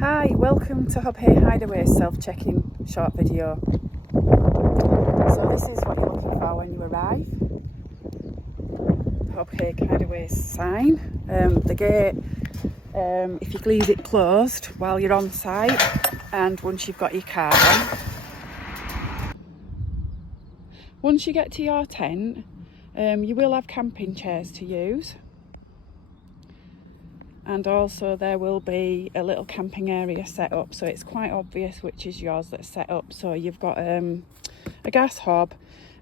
Hi, welcome to Hey Hideaways self-checking short video. So this is what you're looking for when you arrive. Hey Hideaways sign. The gate, if you leave it closed while you're on site and once you've got your car on. Once you get to your tent, you will have camping chairs to use. And also there will be a little camping area set up, so it's quite obvious which is yours that's set up. So you've got a gas hob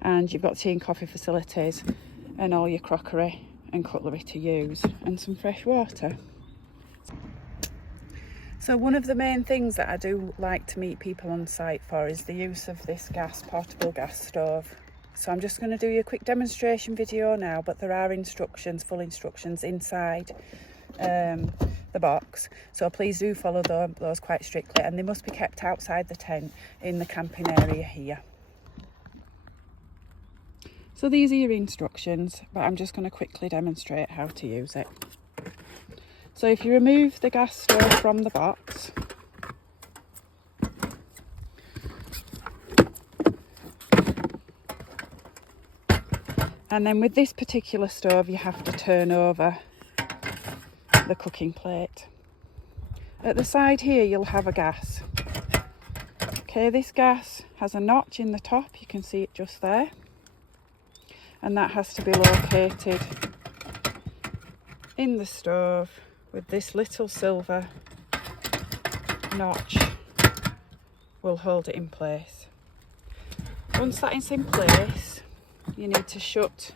and you've got tea and coffee facilities and all your crockery and cutlery to use and some fresh water. So one of the main things that I do like to meet people on site for is the use of this portable gas stove. So I'm just going to do you a quick demonstration video now, but there are instructions, full instructions inside the box, so please do follow those quite strictly, and they must be kept outside the tent in the camping area here. So these are your instructions, but I'm just going to quickly demonstrate how to use it. So if you remove the gas stove from the box, and then with this particular stove you have to turn over the cooking plate. At the side here you'll have a gas. Okay, this gas has a notch in the top, you can see it just there, and that has to be located in the stove with this little silver notch will hold it in place. Once that is in place, you need to shut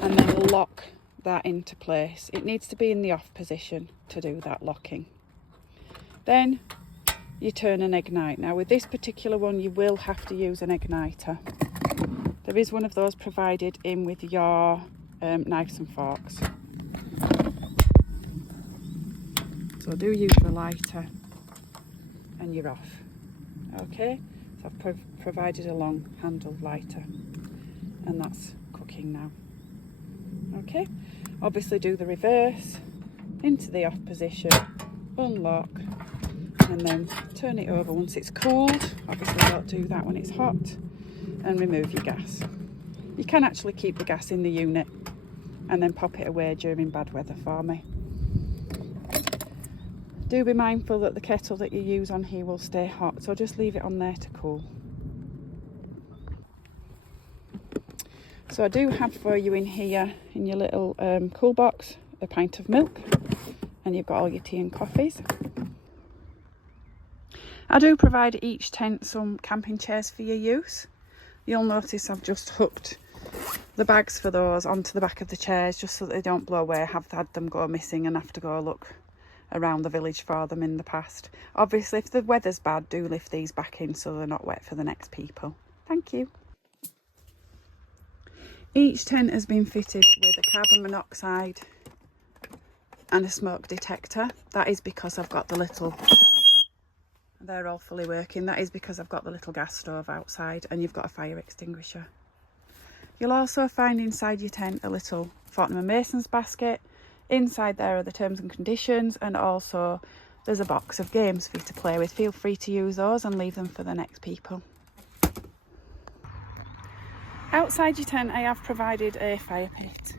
and then lock that into place. It needs to be in the off position to do that locking. Then you turn and ignite. Now with this particular one you will have to use an igniter. There is one of those provided in with your knives and forks. So do use the lighter and you're off. Okay, so I've provided a long handled lighter and that's cooking now. Okay, obviously do the reverse into the off position, unlock, and then turn it over once it's cooled. Obviously don't do that when it's hot, and remove your gas. You can actually keep the gas in the unit and then pop it away during bad weather for me. Do be mindful that the kettle that you use on here will stay hot, so just leave it on there to cool. So I do have for you in here, in your little cool box, a pint of milk, and you've got all your tea and coffees. I do provide each tent some camping chairs for your use. You'll notice I've just hooked the bags for those onto the back of the chairs just so that they don't blow away. I have had them go missing and have to go look around the village for them in the past. Obviously if the weather's bad, do lift these back in so they're not wet for the next people. Thank you. Each tent has been fitted with a carbon monoxide and a smoke detector. That is because I've got the little, they're all fully working, that is because I've got the little gas stove outside and you've got a fire extinguisher. You'll also find inside your tent a little Fortnum & Mason's basket. Inside there are the terms and conditions, and also there's a box of games for you to play with. Feel free to use those and leave them for the next people. Outside your tent I have provided a fire pit.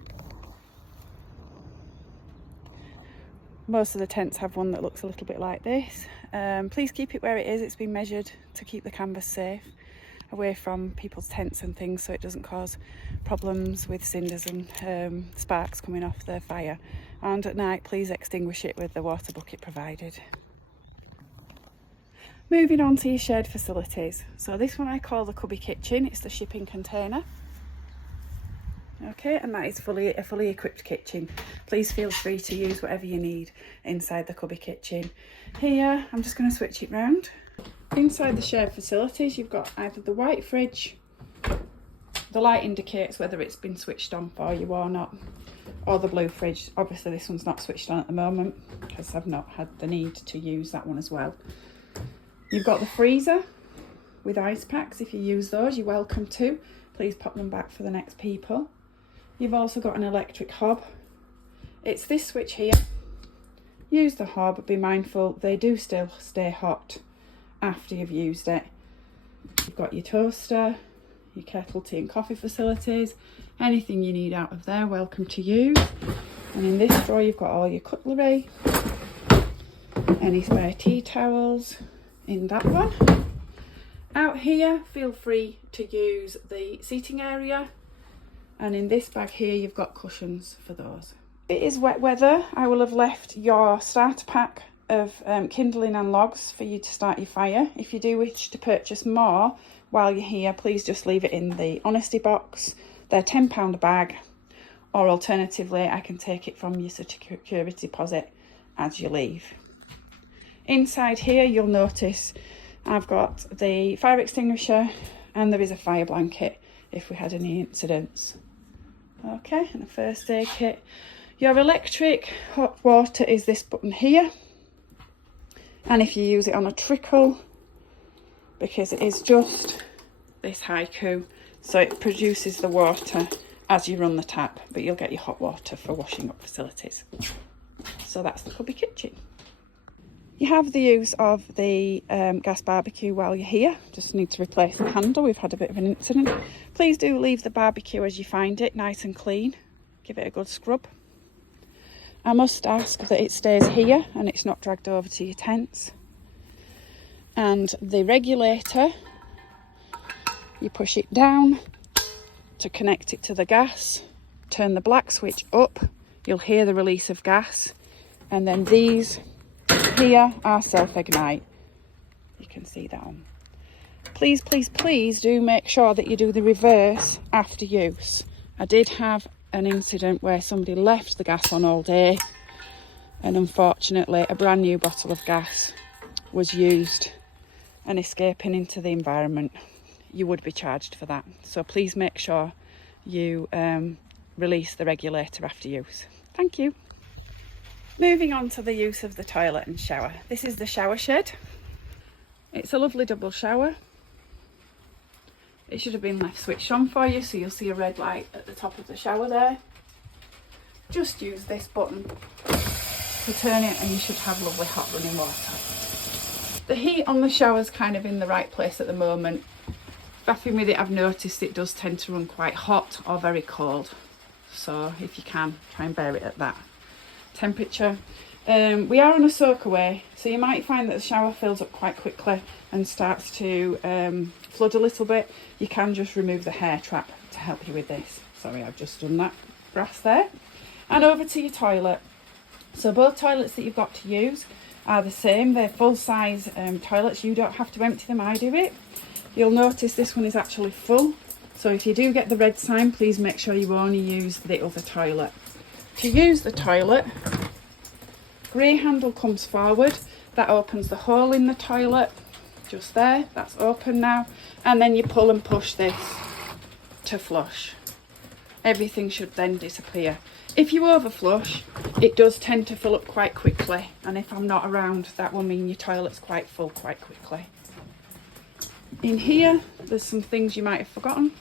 Most of the tents have one that looks a little bit like this. Please keep it where it is. It's been measured to keep the canvas safe away from people's tents and things, so it doesn't cause problems with cinders and sparks coming off the fire. And at night please extinguish it with the water bucket provided. Moving on to your shared facilities. So this one I call the cubby kitchen. It's the shipping container. Okay, and that is a fully equipped kitchen. Please feel free to use whatever you need inside the cubby kitchen. Here, I'm just going to switch it round. Inside the shared facilities, you've got either the white fridge, the light indicates whether it's been switched on for you or not, or the blue fridge. Obviously this one's not switched on at the moment because I've not had the need to use that one as well. You've got the freezer with ice packs. If you use those, you're welcome to. Please pop them back for the next people. You've also got an electric hob. It's this switch here use the hob, but be mindful they do still stay hot after you've used it. You've got your toaster, your kettle, tea and coffee facilities, anything you need out of there, welcome to use. And in this drawer you've got all your cutlery, any spare tea towels in that one. Out here, feel free to use the seating area, and in this bag here you've got cushions for those. If it is wet weather, I will have left your starter pack of kindling and logs for you to start your fire. If you do wish to purchase more while you're here, please just leave it in the honesty box. They're £10 a bag, or alternatively I can take it from your security deposit as you leave. Inside here you'll notice I've got the fire extinguisher, and there is a fire blanket if we had any incidents. Okay, and a first aid kit. Your electric hot water is this button here, and if you use it on a trickle, because it is just this haiku, so it produces the water as you run the tap, but you'll get your hot water for washing up facilities. So that's the cubby kitchen. You have the use of the gas barbecue while you're here. Just need to replace the handle, we've had a bit of an incident. Please do leave the barbecue as you find it, nice and clean. Give it a good scrub. I must ask that it stays here and it's not dragged over to your tents. And the regulator, you push it down to connect it to the gas, turn the black switch up, you'll hear the release of gas, and then these here are self-ignite. You can see that on. Please, please, please do make sure that you do the reverse after use. I did have an incident where somebody left the gas on all day, and unfortunately a brand new bottle of gas was used and escaping into the environment. You would be charged for that. So please make sure you release the regulator after use. Thank you. Moving on to the use of the toilet and shower. This is the shower shed. It's a lovely double shower. It should have been left switched on for you, so you'll see a red light at the top of the shower there. Just use this button to turn it and you should have lovely hot running water. The heat on the shower's kind of in the right place at the moment. Bathing with it, I've noticed it does tend to run quite hot or very cold. So if you can, try and bear it at that temperature. We are on a soak away, so you might find that the shower fills up quite quickly and starts to flood a little bit. You can just remove the hair trap to help you with this. Sorry, I've just done that grass there. And over to your toilet. So both toilets that you've got to use are the same. They're full size toilets. You don't have to empty them, I do it. You'll notice this one is actually full. So if you do get the red sign, please make sure you only use the other toilet. To use the toilet, grey handle comes forward. That opens the hole in the toilet. Just there, that's open now. And then you pull and push this to flush. Everything should then disappear. If you overflush, it does tend to fill up quite quickly, and if I'm not around, that will mean your toilet's quite full quite quickly. In here, there's some things you might have forgotten.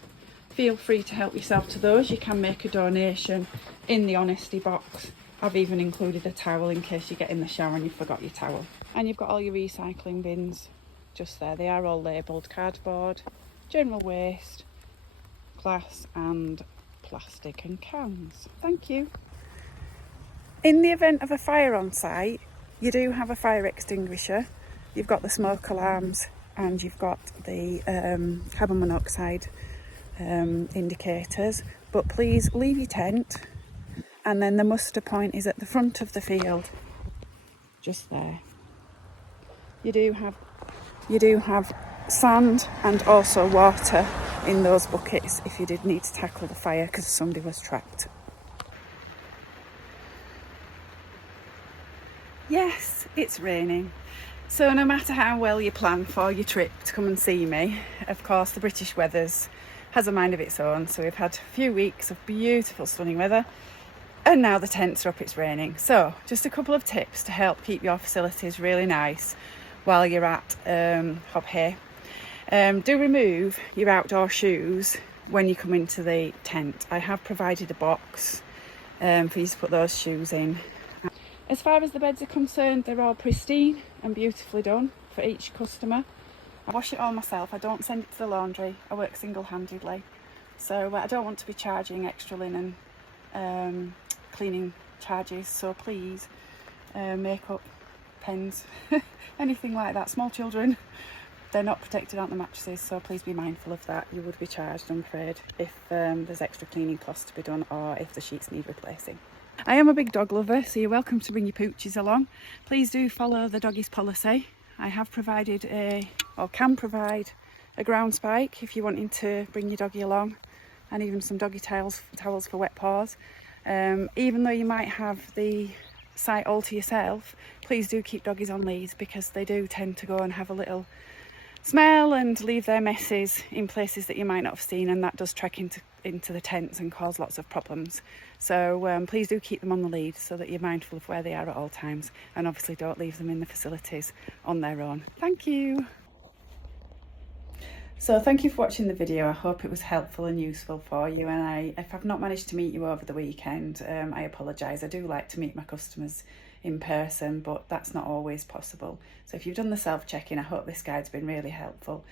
Feel free to help yourself to those. You can make a donation in the honesty box. I've even included a towel in case you get in the shower and you forgot your towel. And you've got all your recycling bins just there. They are all labelled cardboard, general waste, glass and plastic and cans. Thank you. In the event of a fire on site, you do have a fire extinguisher. You've got the smoke alarms and you've got the carbon monoxide indicators, but please leave your tent, and then the muster point is at the front of the field, just there. You do have sand and also water in those buckets if you did need to tackle the fire because somebody was trapped. Yes, it's raining. So no matter how well you plan for your trip to come and see me, of course the British weather's has a mind of its own. So we've had a few weeks of beautiful stunning weather, and now the tents are up, it's raining. So just a couple of tips to help keep your facilities really nice while you're at Hob Hey. Do remove your outdoor shoes when you come into the tent. I have provided a box for you to put those shoes in. As far as the beds are concerned, they're all pristine and beautifully done for each customer. I wash it all myself. I don't send it to the laundry. I work single-handedly, so I don't want to be charging extra linen cleaning charges. So please, makeup, pens, anything like that. Small children, they're not protected, aren't the mattresses, so please be mindful of that. You would be charged, I'm afraid, if there's extra cleaning costs to be done or if the sheets need replacing. I am a big dog lover, so you're welcome to bring your pooches along. Please do follow the doggies policy. I have provided can provide a ground spike if you're wanting to bring your doggy along, and even some doggy towels for wet paws. Even though you might have the site all to yourself, please do keep doggies on leads, because they do tend to go and have a little smell and leave their messes in places that you might not have seen, and that does trek into the tents and cause lots of problems. So please do keep them on the lead so that you're mindful of where they are at all times, and obviously don't leave them in the facilities on their own. Thank you. So thank you for watching the video. I hope it was helpful and useful for you, and if I've not managed to meet you over the weekend, I apologise. I do like to meet my customers in person, but that's not always possible. So if you've done the self-check-in, I hope this guide's been really helpful.